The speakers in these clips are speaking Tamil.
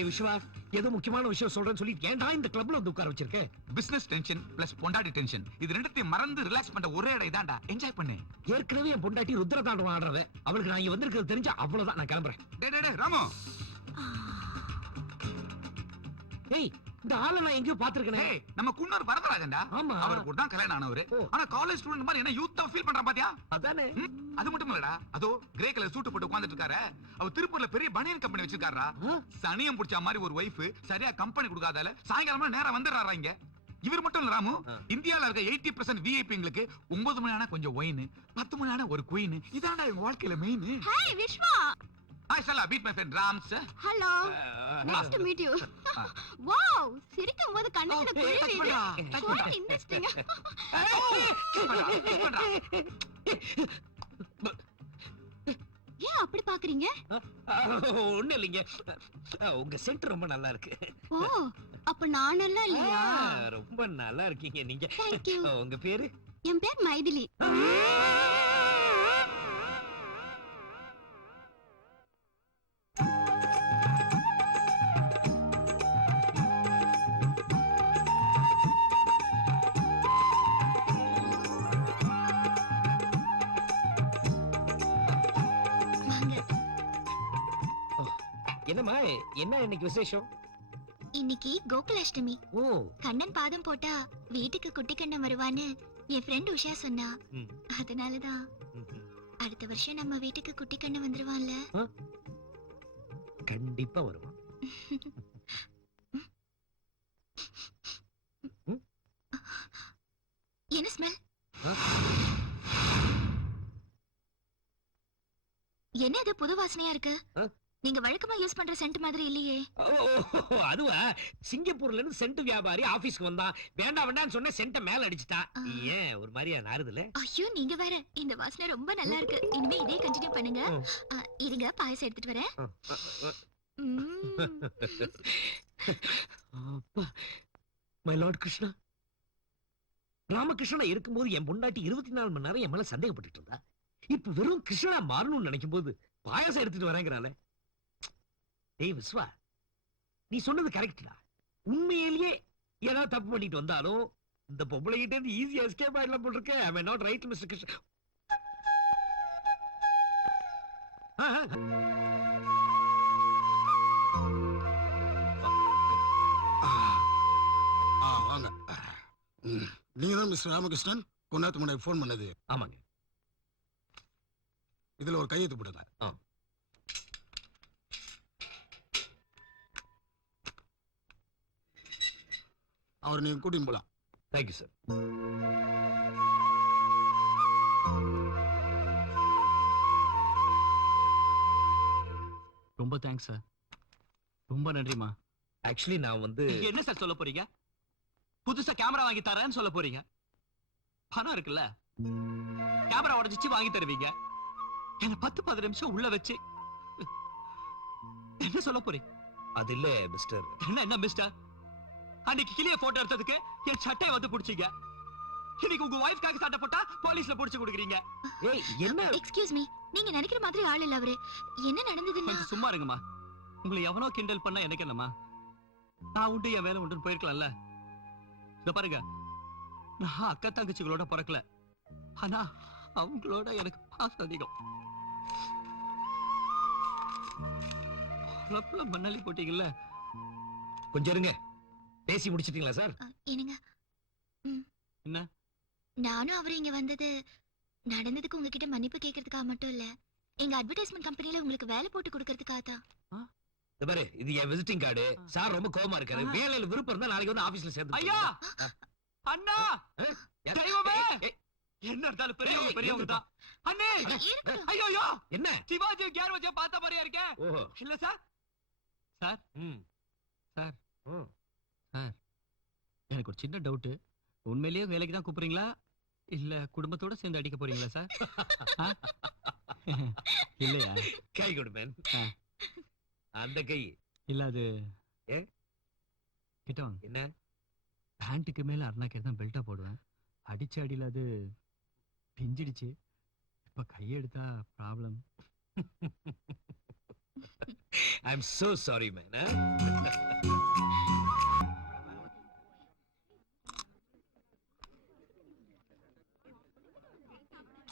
ஏய் விஸ்வா, ஏதோ முக்கியமான விஷயம் சொல்றேன்னு சொல்லி ஏன்டா இந்த கிளப்ல வந்து உட்கார வச்சிருக்க? பிசினஸ் டென்ஷன் பிளஸ் பொண்டாட்டி டென்ஷன் இது ரெண்டுத்தையும் மறந்து ரிலாக்ஸ் பண்ற ஒரே இடம் இதான்டா. என்ஜாய் பண்ணு. ஏற்கனவே என் பொண்டாட்டி ருத்ர தாண்டவம் ஆடுறவ. அவளுக்கு நான் இங்க வந்திருக்கிறது தெரிஞ்சா அவ்வளவுதான், நான் கிளம்புறேன். டேய் ராமு. ஏய், இந்த ஆளை நான் எங்கேயோ பாத்துருக்கேனே. ஏய், நம்ம குன்னூர் வரதராஜன்டா. ஆமா. அவர் கூட தான் கல்யாணம் ஆனவரு. ஆனா காலேஜ் ஸ்டூடண்ட் மாதிரி என்ன யூத்தா ஃபீல் பண்றான் பாத்தியா? அதானே. அது மட்டும் இல்லடா, அதோ கிரே கலர் சூட் போட்டு உட்கார்ந்துட்டு இருக்காரு. அவர் திருப்பூர்ல பெரிய பனியன் கம்பெனி வச்சிருக்காரா. சனியம் புடிச்ச மாதிரி ஒரு வைஃப் சரியா கம்பெனி கொடுக்காதால சாயங்காலமா நேரா வந்துடுறாரா இங்க. இவர் மட்டும் இல்ல ராமு, இந்தியால இருக்க 80% விஐபிங்களுக்கு 9 மணி ஆனா கொஞ்சம் ஒயின், 10 மணி ஆனா ஒரு குயின். இதான்டா இவங்க வாழ்க்கையில main. Hi Vishwa. Hi Stella, meet my friend Rams. Hello. Nice to meet you. Wow, சிரிக்கும்போது கண்ணுல குழி வீடு. Quite interesting. ஏன் அப்படி பாக்குறீங்க? ஒண்ணு இல்லைங்க, உங்க சென்ட் ரொம்ப நல்லா இருக்கு. ஓ, அப்ப நான் நல்லா இல்லையா? ரொம்ப நல்லா இருக்கீங்க நீங்க. Thank you. உங்க பேரு? என் பேர் மைதிலி. என்னம்மா, என்ன இன்னைக்கு விசேஷம்? இன்னைக்கு கோகுலாஷ்டமி. ஓ, கண்ணன் பாதம் போட்டா வீட்டுக்கு குட்டி கண்ணன் வருவான்னு என் ஃப்ரெண்ட் உஷா சொன்னா. அதனாலதான் அடுத்த வருஷம் நம்ம வீட்டுக்கு குட்டி கண்ணன் வந்துருவான்ல. கண்டிப்பா வருவான். என்ன ஸ்மெல்? என்ன இது புது வாசனையா இருக்கு? நீங்க வழக்கமா யூஸ் பண்ற சென்ட் மாதிரி இல்லையே. அதுவா, சிங்கப்பூர்ல இருந்து சென்ட் வியாபாரி ஆபீஸ்க்கு வந்தான். வேண்டாம் வேண்டாம்னு சொன்ன சென்ட்ட மேல அடிச்சிட்டா. ஏன் ஒரு மாதிரியா நாறுதுல? ஐயோ, நீங்க வேற. இந்த வாசனை ரொம்ப நல்லா இருக்கு. இனிமே இதே கண்டினியூ பண்ணுங்க. இருங்க, பாயசம் எடுத்துட்டு வரேன். மை லார்ட் கிருஷ்ணா, ராமகிருஷ்ணா இருக்கும்போது என் பொண்டாட்டி 24 மணி நேரம் என் மேல சந்தேகப்பட்டு இருந்தா. இப்ப வெறும் கிருஷ்ணா மாறணும்னு நினைக்கும் போது பாயாசம் எடுத்துட்டு வரேங்கிறால. ஏய் விஸ்வா, நீ சொன்னது கரெக்டா. உண்மையிலேயே ஏதாவது தப்பு பண்ணிட்டு வந்தாலும் இந்த பொம்பளை கிட்ட இருந்து ஈஸியா எஸ்கேப் ஆயிடலாம் போல இருக்கு. I may not right mister Krishna. வாங்க. நீங்க தான் மிஸ்டர் ராமகிருஷ்ணன் கொண்டாத்து முன்னாடி போன் பண்ணது? ஆமாங்க. இதுல ஒரு கையெழுத்து போடுங்க. அவர் நீங்க கூட்டின்னு போலாம். Thank you sir. ரொம்ப தேங்க்ஸ் சார். ரொம்ப நன்றிமா. ஆக்சுவலி நான் வந்து என்ன சார் சொல்ல போறீங்க? புதுசா கேமரா வாங்கி தரேன்னு சொல்ல போறீங்க? பணம் இருக்குல்ல, கேமரா உடைச்சிச்சு வாங்கி தருவீங்க. என்ன 10-15 நிமிஷம் உள்ள வச்சு என்ன சொல்ல போறீங்க? அது இல்ல மிஸ்டர். என்ன மிஸ்டர்? அன்னைக்கு கிளிய போட்டோ எடுத்ததுக்கு என் சட்டையை வந்து புடிச்சீங்க. இன்னைக்கு உங்க வைஃப்காக சட்டை போட்டா போலீஸ்ல புடிச்சு கொடுக்குறீங்க. ஏய் என்ன? எக்ஸ்கியூஸ் மீ, நீங்க நினைக்கிற மாதிரி ஆள் இல்ல அவரு. என்ன நடந்ததுன்னா? கொஞ்சம் சும்மா இருங்கம்மா. உங்களை எவனோ கிண்டல் பண்ணா எனக்கு என்னம்மா? நான் உண்டு என் வேலை உண்டுன்னு போயிருக்கலாம்ல. இத பாருங்க, நான் அக்கா தங்கச்சிகளோட பிறக்கல, ஆனா அவங்களோட எனக்கு பாசம் அதிகம். மண்ணாளி போட்டீங்கல்ல. கொஞ்சம் இருங்க, பேசி முடிச்சிட்டீங்களா சார்? என்னங்க? என்ன? நானும் அவரு இங்க வந்தது நடந்ததுக்கு உங்ககிட்ட மன்னிப்பு கேட்கறதுக்காக மட்டும் இல்ல, எங்க அட்வர்டைஸ்மெண்ட் கம்பெனில உங்களுக்கு வேலை போட்டு கொடுக்கறதுக்காக தான். பாரு, இது என் விசிட்டிங் கார்டு. சார் ரொம்ப கோவமா இருக்காரு. வேலையில விருப்பம் இருந்தா நாளைக்கு வந்து ஆபீஸ்ல சேர்ந்து. ஐயா, அண்ணா, தெய்வமே, என்ன இருந்தாலும் பெரியவங்க பெரியவங்க தான். அண்ணே, ஐயோ ஐயோ, என்ன சிவாஜி கேர் வச்ச பார்த்த மாதிரியா இருக்கேன். ஓஹோ, இல்ல சார். சார் சார் சார், எனக்கு ஒரு சின்ன டவுட். உண்மையிலேயே வேலைக்கு தான் கூப்பிடுறீங்களா இல்ல குடும்பத்தோட சேர்ந்து அடிக்க போறீங்களா சார்? இல்லையா? கை கொடுப்பேன். அந்த கை இல்ல, அது கிட்ட வாங்க. என்ன? பேண்ட்டுக்கு மேல அருணாக்கே தான் பெல்ட்டா போடுவேன். அடிச்ச அடியில அது பிஞ்சிடுச்சு. இப்ப கையெடுத்தா problem. I am so sorry man.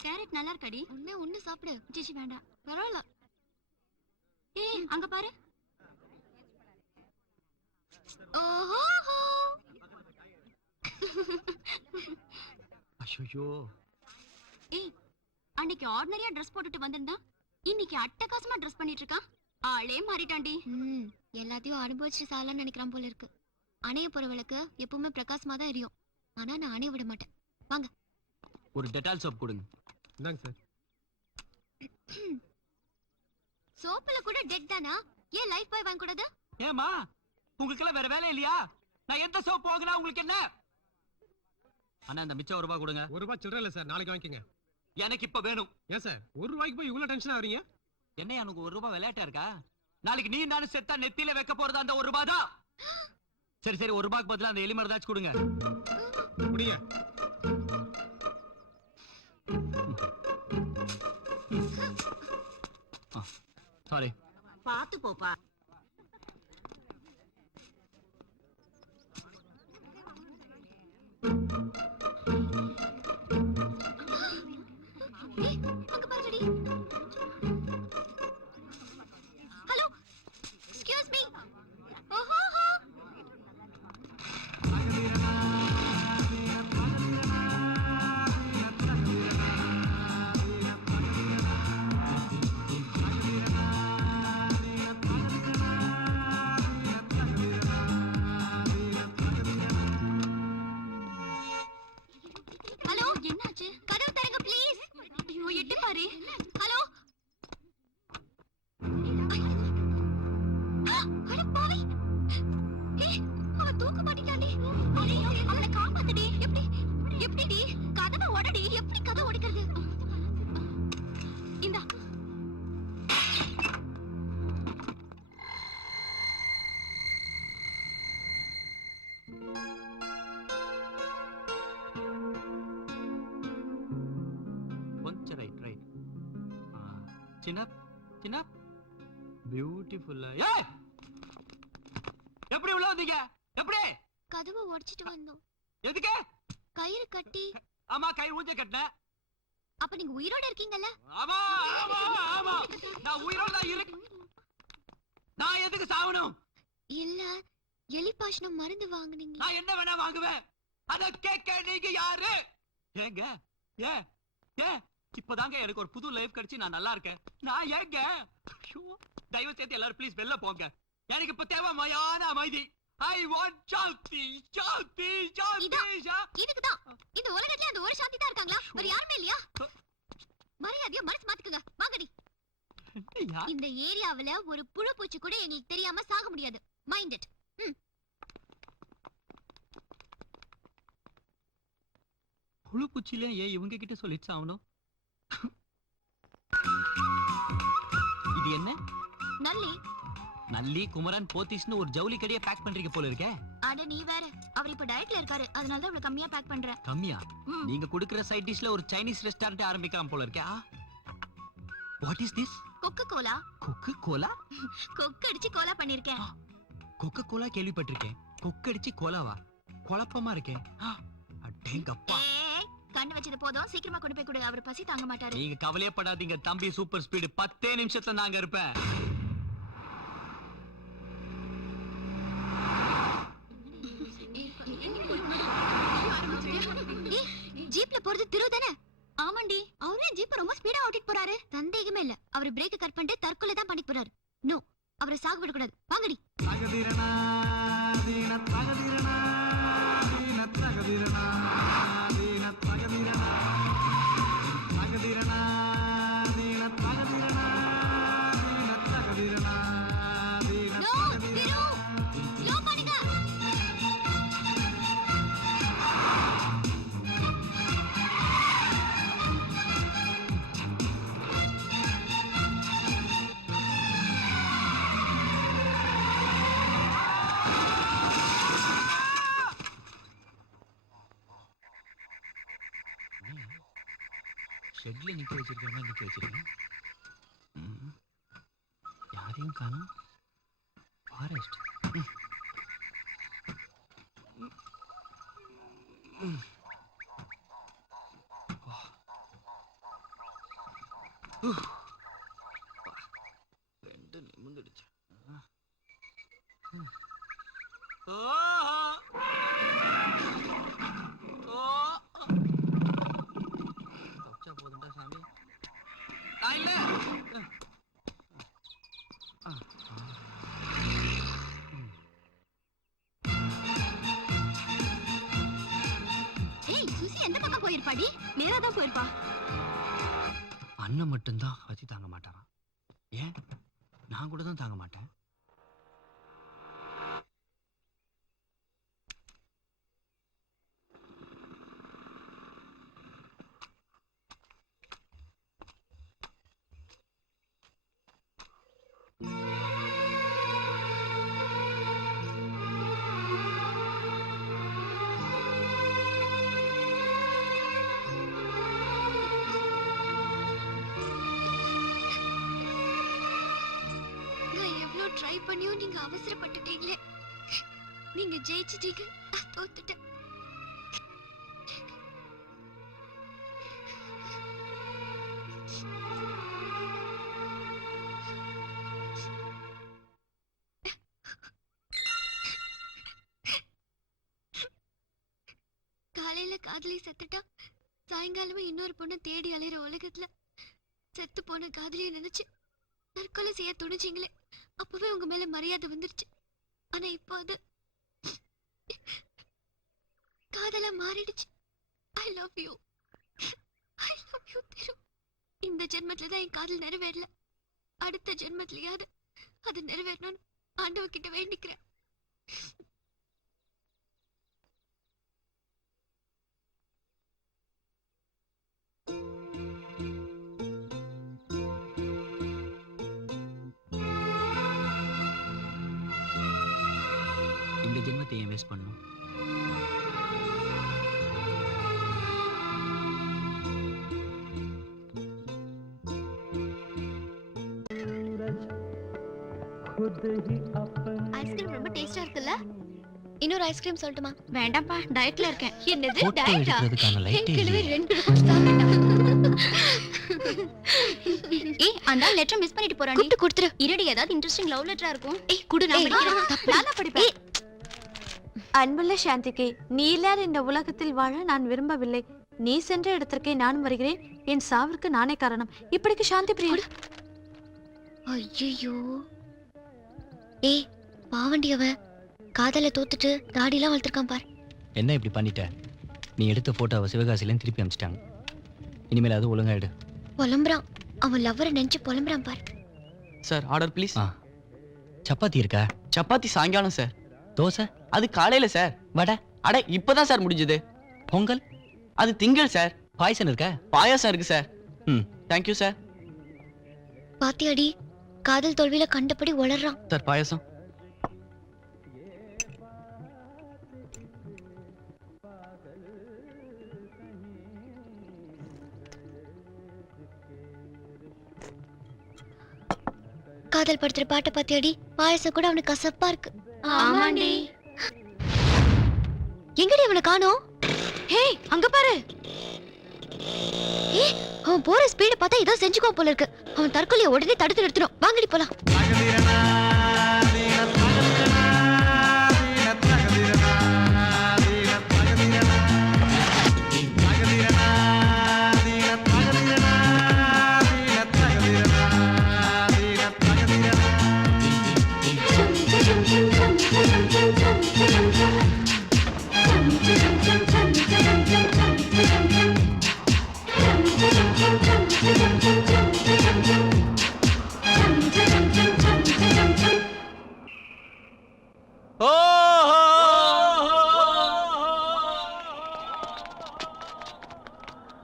Carrot நல்லா இருக்கடி. ஒண்ணு சாப்பிடு. ஜிஜி வேண்டாம். பரவாயில்ல. ஏய் அங்க பாரு. ஓஹோ. ஐயோ, ஏய் அன்னைக்கு ஆர்டினரியா Dress போட்டுட்டு வந்திருந்தா இன்னைக்கு அட்டகாசமா Dress பண்ணிட்டு இருக்கான். ஆளே மாறிட்டான்டி. எல்லாத்தையும் அனுபவிச்சு சாலன்னு நினைக்கிறான் போல இருக்கு. அணைய போற விளக்கு எப்பவுமே பிரகாசமா தான் எரியும். ஆனா நான் அணைய விட மாட்டேன். வாங்க. ஒரு டெட்டால் சோப் கொடுங்க. இந்தாங்க சார். சோப்புல கூட டெட் தானா? ஏன் லைஃப் பாய் வாங்க கூடாது? ஏமா உங்களுக்கு எல்லாம் வேற வேலை இல்லையா? நான் எந்த சோப் வாங்கினா உங்களுக்கு என்ன? அண்ணா இந்த மிச்சம் ₹1 கொடுங்க. ₹1 சில்லற இல்ல சார், நாளைக்கு வாங்கிக்கங்க. எனக்கு இப்ப வேணும். ஏன் சார் ₹1 போய் இவ்வளவு டென்ஷன் ஆவறீங்க? என்ன எனக்கு ₹1 விளையாட்டா இருக்கா? நாளைக்கு நீ நானும் செத்தா நெத்தியில வைக்க போறது அந்த ₹1 தான். சரி சரி, ₹1 பதிலா அந்த எலி மருந்தாச்சும் கொடுங்க. குடிங்க. சாரி. பாத்து போப்பா. ஏய் அங்க பாருடி. Hello excuse me. ஓஹோ. ஹலோ என்னாச்சு? கதவு தரங்க ப்ளீஸ். ஐயோ எட்டி பாரு. ஹலோ. அட பாவி. ஏய் அவ தூக்க மாட்டிட்டாடி. ஐயோ அவளை காப்பாத்துடி. எப்படிடி? கதவை உடைடி. எப்படி கதவை உடைக்கிறது? இந்தா. கொஞ்சம் ரைட் ரைட். சின்ன சின்ன பியூட்டிஃபுல். ஏய் எப்படி உள்ள வந்தீங்க? எப்படி? கதவை உடைச்சிட்டு வந்தோம். எதுக்கு? கயிறு கட்டி. ஆமா, கை ஊஞ்ச கட்டின. அப்ப நீங்க உயிரோட இருக்கீங்கல்ல? ஆமா ஆமா ஆமா, நான் உயிரோட தான் இருக்கேன். நான் எதுக்கு சாவணும்? இல்ல எலி பாஷனம் மருந்து வாங்குனீங்க. நான் என்ன வேணா வாங்குவேன். அத கேட்க நீங்க யாரு? ஏங்க ஏன் ஏன் இப்பதாங்க எனக்கு ஒரு புது லைஃப் கிடைச்சு நான் நல்லா இருக்கேன். நான் ஏங்க ஐயோ, தயவு செய்து எல்லாரும் ப்ளீஸ் வெளில போங்க. எனக்கு இப்ப தேவை மயான அமைதி. ஐ வாண்ட் சாந்தி சாந்தி சாந்தி. இதுக்குதான் இந்த உலகத்துல அந்த ஒரு சாந்தி தான் இருக்காங்களா? வேற யாருமே இல்லையா? மரியாதையா மனசு மாத்துக்குங்க. வாங்கடி. இந்த ஏரியாவுல ஒரு புழு பூச்சி கூட எங்களுக்கு தெரியாம சாக முடியாது. Mind it. புழு பூச்சில ஏன் இவங்க கிட்ட சொல்லிச்சு ஆகணும்? இது என்ன? நல்லி. நல்லி குமரன் போத்தீஸ்னு ஒரு ஜவுளி கடையை பேக் பண்றீங்க போல இருக்கே. அட நீ வேற. அவர் இப்ப டயட்ல இருக்காரு. அதனால தான் இவ்வளவு கம்மியா பேக் பண்றேன். கம்மியா? நீங்க குடுக்குற சைட் டிஷ்ல ஒரு சைனீஸ் ரெஸ்டாரண்ட் ஆரம்பிக்கலாம் போல இருக்கே. What is this? Coca cola. கொக்கு கோலா? கொக்கடிச்சு கோலா பண்ணிருக்கேன். கொக்க கோலா கேள்விப்பட்டிருக்கேன். கொக்கடிச்சு கோலாவா? குழப்பமா இருக்கேன். அடேங்கப்பா. ஏய் கண்ணு வச்சது போதும். சீக்கிரமா கொண்டு போய் கொடு. அவர் பசி தாங்க மாட்டாரு. நீங்க கவலையே படாதீங்க தம்பி. சூப்பர் ஸ்பீடு 10 நிமிஷத்துல நாங்க இருப்பேன். ஜீப்ல போறது திரு தானே? ஆமாண்டி. அவரே ஜீப் ரொம்ப ஸ்பீடா ஓட்டிட்டு போறாரு. சந்தேகமே இல்ல. அவர் பிரேக் கட் பண்ணிட்டு தற்கொலை தான் பண்ணிட்டு போறாரு. நோ, அவரை சாக விட கூடாது. வாங்கடி. நோ, திரு. ஸ்லோ பண்ணுங்க. ஷெட்ல நிக்க வச்சிருக்கேன். யார் எங்கேயும் காணோம். ஃபாரஸ்ட். ரெண்டு நிமிந்துடுச்சு. தப்பிச்சா போதுண்டா சாமி. நான் இல்ல. ஏய் சுசி எந்த பக்கம் போயிருப்பாடி? நேரா தான் போயிருப்பா. அண்ணன் மட்டும்தான் வச்சு தாங்க மாட்டாராம். ஏன் நான் கூட தான் தாங்க மாட்டேன். நான் எவ்வளவு ட்ரை பண்ணியும் நீங்க அவசரப்பட்டுட்டீங்களே. நீங்க ஜெயிச்சிட்டீங்க, நான் தோத்துட்டேன். காலையில காதலி செத்துட்டா சாயங்காலமே இன்னொரு பொண்ணு தேடி அலையிற உலகத்துல செத்து போன காதலியை நினைச்சு தற்கொலை செய்ய துணிச்சிங்களே. அப்பவே உங்க மேல மரியாதை வந்துருச்சு. ஆனா இப்போ அது காதலா மாறிடுச்சு. I love you, I love you Thiru. இந்த ஜென்மத்துல தான் என் காதல் நிறைவேறல. அடுத்த ஜென்மத்திலயாவது அது நிறைவேறணும்னு ஆண்டவகிட்ட வேண்டிக்கிறேன். இந்த ஜென்மத்தை ஏன் வேஸ்ட் பண்ணும்? ஐஸ்கிரீம் ரொம்ப டேஸ்டா இருக்குல்ல? இன்னொரு ஐஸ்கிரீம் சொல்லட்டுமா? வேண்டாம்ப்பா, டயட்ல இருக்கேன். என்னது போட்டோ டயட்டா? எடுக்கிறதுக்கான லைட்டே கிழவி இல்லையே. 2 ரூபாய் சாப்பிட்டா. ஏய், அந்த லெட்டர் மிஸ் பண்ணிட்டு போறானே. கூப்பிட்டு கொடுத்துரு. இருடி, ஏதாவது இன்ட்ரெஸ்டிங் லவ் லெட்டரா இருக்கும். ஏய் குடு, நான் படிக்கிறேன். நானா படிப்பேன். அன்புள்ள சாந்திக்கு, நீ இல்லாத இந்த உலகத்தில் வாழ நான் விரும்பவில்லை. நீ சென்ற இடத்திற்கே நான் வருகிறேன். என் சாவிற்கு நானே காரணம். இப்படிக்கு சாந்தி பிரியா. ஐயோ ஏய் பாவண்டி, அவ காதல தோத்துட்டு தாடிலாம் வளர்த்துருக்கான் பார். என்ன இப்படி பண்ணிட்ட? நீ எடுத்த போட்டோவை சிவகாசிலேருந்து திருப்பி அனுப்பிச்சிட்டாங்க. இனிமேல் அது ஒழுங்காயிடு. புலம்புறான், அவன் லவ்வரை நினைச்சு புலம்புறான் பார். Sir order please. சப்பாத்தி இருக்கா? சப்பாத்தி சாயங்காலம் சார். தோசை? அது காலையில சார். வடை? அட இப்பதான் சார் முடிஞ்சது. பொங்கல்? அது திங்கள் சார். பாயசம் இருக்கா? பாயாசம் இருக்கு சார். Thank you sir. பாத்தியாடி, காதல் தோல்வியில கண்டபடி உளறான். சார் பாயாசம். காதல் படுத்துற பாட்டை பாத்தியாடி, பாயசம் கூட அவனுக்கு கசப்பா இருக்கு. ஆமாண்டி. எங்கடி அவனை காணோம்? ஹே, அங்க பாரு. ஏய், அவன் போற ஸ்பீட பார்த்தா ஏதோ செஞ்சுக்கோ போல இருக்கு. அவன் தற்கொலையை உடனே தடுத்து நிறுத்தணும். வாங்கடி போலாம்.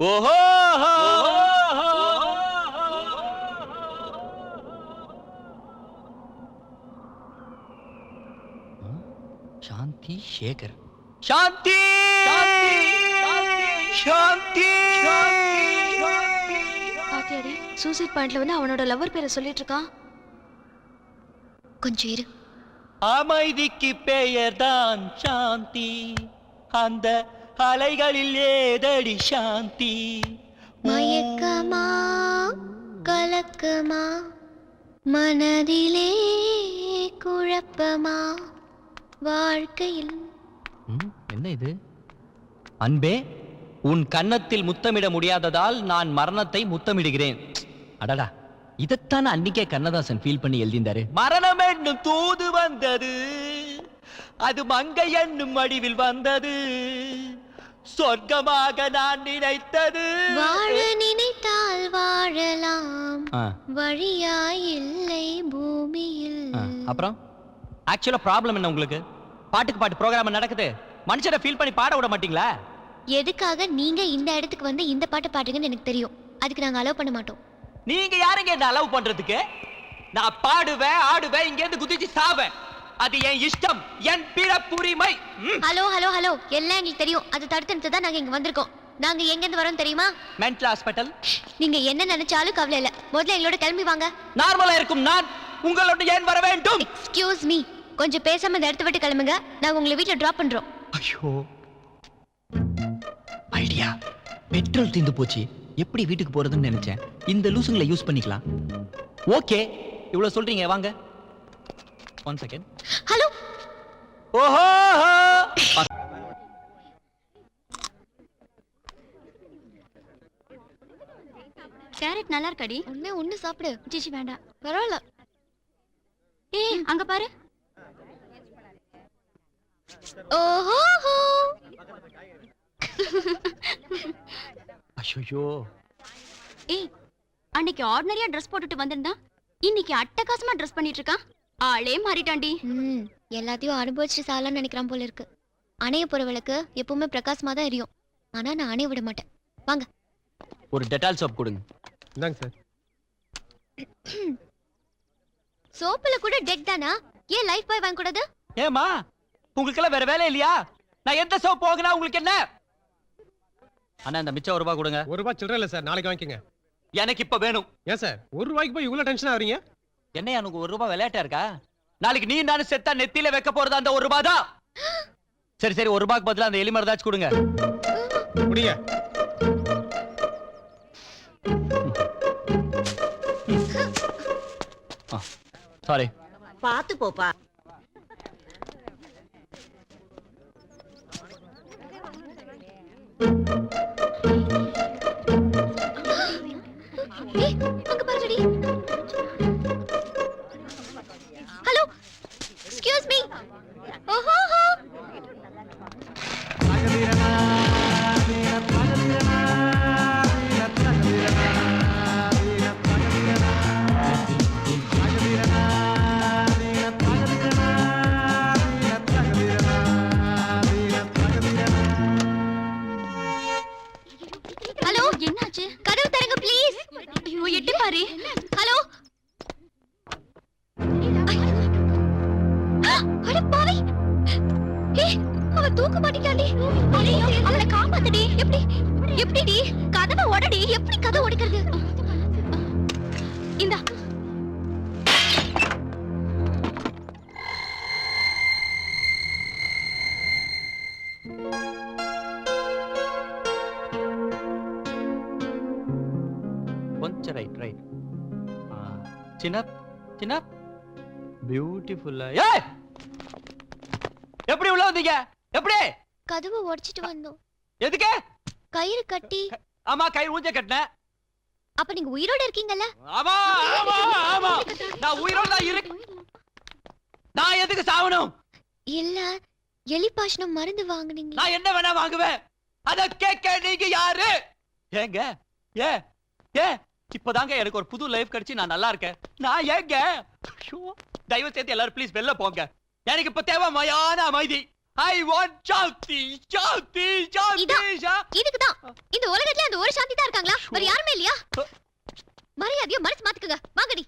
ஓஹோ சாந்தி சேகர். சாந்தி சாந்தி. பாத்தியாடி, சூசைட் பாயிண்ட்ல வந்து அவனோட லவர் பேரை சொல்லிட்டு இருக்கான். கொஞ்சம் இரு. அமைதிக்கு பெயர்தான் சாந்தி, அந்த அலைகளில் ஏதடி சாந்தி. மயக்கமா கலக்கமா மனதிலே குழப்பமா வாழ்க்கையில். என்ன இது? அன்பே, உன் கன்னத்தில் முத்தமிட முடியாததால் நான் மரணத்தை முத்தமிடுகிறேன். அடடா, இதைத்தான் அன்னிக்கே கண்ணதாசன் ஃபீல் பண்ணி எழுதிந்தாரு. மரணம் என்னும் தூது வந்தது, அது மங்கை என்னும் வடிவில் வந்தது, சொர்க்கமாக நான் நினைத்தது. வாழ நினைத்தால் வாழலாம், வழியாய் இல்லை பூமியில். அப்புறம் ஆக்சுவலா ப்ராப்ளம் என்ன உங்களுக்கு? பாட்டுக்கு பாட்டு ப்ரோக்ராம் நடக்குது, மனுஷரை ஃபீல் பண்ணி பாட விட மாட்டீங்களா? எதுக்காக நீங்க இந்த இடத்துக்கு வந்து இந்த பாட்டு பாடுங்கன்னு எனக்கு தெரியும். அதுக்கு நாங்க அலோவ் பண்ண மாட்டோம். நீங்க யாருங்க என்ன அலோவ் பண்றதுக்கு? நான் பாடுவேன், ஆடுவேன், இங்க இருந்து குதிச்சு சாவேன். அது என் இஷ்டம், என் பிறப்புரிமை. ஹலோ ஹலோ ஹலோ, எல்லாம் எங்களுக்கு தெரியும். அது தடுத்து தான் நாங்க இங்க வந்திருக்கோம். நாங்க எங்க இருந்து வரோம் தெரியுமா? Mental hospital. நீங்க என்ன நினைச்சாலும் கவலை இல்ல, முதல்ல எங்களோட கிளம்பி வாங்க. நார்மலா இருக்கும் நான் உங்களோட ஏன் வர வேண்டும்? எக்ஸ்கியூஸ் மீ, கொஞ்சம் பேசாம இந்த இடத்த விட்டு கிளம்புங்க. நாங்க உங்களை வீட்டுல டிராப் பண்றோம். ஐயோ, ஐடியா. பெட்ரோல் தீந்து போச்சு, எப்படி வீட்டுக்கு போறதுன்னு நினைச்சேன். இந்த லூசுங்களை யூஸ் பண்ணிக்கலாம். ஓகே, இவ்வளவு சொல்றீங்க, வாங்க. 1 செகண்ட். ஹலோ. ஓஹோ, கேரட் நல்லா இருக்கடி. ஒண்ணு சாப்பிடு. சிச்சி வேண்டாம். பரவாயில்ல. ஏய் அங்க பாரு. ஓஹோ. ஐயோ. ஏய், அன்னைக்கு ஆர்டினரியா Dress போட்டுட்டு வந்திருந்தா இன்னைக்கு அட்டகாசமா Dress பண்ணிட்டு இருக்கான். ஆளே மாறிட்டான்டி. எல்லாத்தையும் அனுபவிச்சுட்டு சாலான்னு நினைக்கிறான் போல இருக்கு. அணைய போற விளக்கு எப்பவுமே பிரகாசமா தான் எரியும். ஆனா நான் அணைய விட மாட்டேன். வாங்க. ஒரு டெட்டால் சோப் கொடுங்க. இந்தாங்க சார். சோப்புல கூட டெட் தானா? ஏன் லைஃப் பாய் வாங்க கூடாது? ஏமா, உங்களுக்கு எல்லாம் வேற வேலை இல்லையா? நான் எந்த சோப் போகுனா உங்களுக்கு என்ன? அண்ணா, இந்த மிச்சம் ₹1 கொடுங்க. ₹1 சில்லற இல்ல சார், நாளைக்கு வாங்கிக்கங்க. எனக்கு இப்ப வேணும். ஏன் சார் ₹1 போய் இவ்வளவு டென்ஷன் ஆவறீங்க? என்ன எனக்கு ₹1 விளையாட்டா இருக்கா? நாளைக்கு நீ நானும் செத்தா நெத்தியில வைக்க போறது அந்த ₹1 தான். சரி சரி, ₹1 பதிலா அந்த எலி மருந்தாச்சு கொடுங்க. குடிங்க. சாரி. பாத்து போப்பா. ஏய், அங்க பாருடி. ஹலோ. Excuse me. ஓஹோ. ஹலோ, என்னாச்சு? கதவு திறங்க ப்ளீஸ். ஐயோ, எட்டி பாரு. ஹலோ. அட பாவி. ஏய், அவ தூக்க மாட்டேங்காண்டி. ஐயோ, அவளை காப்பாத்துடி. எப்படிடி? கதவை உடைடி. எப்படி கதவை உடைக்கிறது? இந்தா. கொஞ்சம் ரைட். சின்ன பியூட்டிஃபுல்லா. ஏய், எப்படி உள்ள வந்தீங்க? எப்படி? கதவை உடைச்சிட்டு வந்தோம். எதுக்கு? கயிறு கட்டி. ஆமா, கயிறு ஊஞ்ச கட்டினேன். அப்ப நீங்க உயிரோட இருக்கீங்கல்ல? ஆமா. நான் உயிரோட தான் இருக்கு. நான் எதுக்கு சாவணும்? இல்ல, எலி பாஷனம் மருந்து வாங்குனீங்க. நான் என்ன வேணா வாங்குவேன். அத கேட்க நீங்க யாரு? ஏங்க, ஏ இப்பதாங்க எனக்கு ஒரு புது லைஃப் கிடைச்சு நான் நல்லா இருக்கேன். நான் ஏங்க, தயவு செய்து எல்லாரும் ப்ளீஸ் வெளில போங்க. எனக்கு இப்ப தேவையான அமைதி. I want சாந்தி. இதுக்குதான் இந்த உலகத்துல அந்த ஒரு சாந்தி தான் இருக்காங்களா? வேற யாருமே இல்லையா? மரியாதையா மனசு மாத்துக்குங்க. வாங்கடி.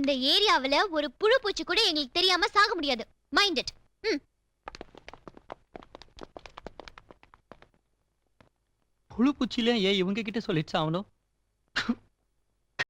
இந்த ஏரியாவுல ஒரு புழு பூச்சி கூட எங்களுக்கு தெரியாம சாக முடியாது. Mind it. புழு பூச்சில ஏன் இவங்க கிட்ட சொல்லிட்டு ஆகணும்?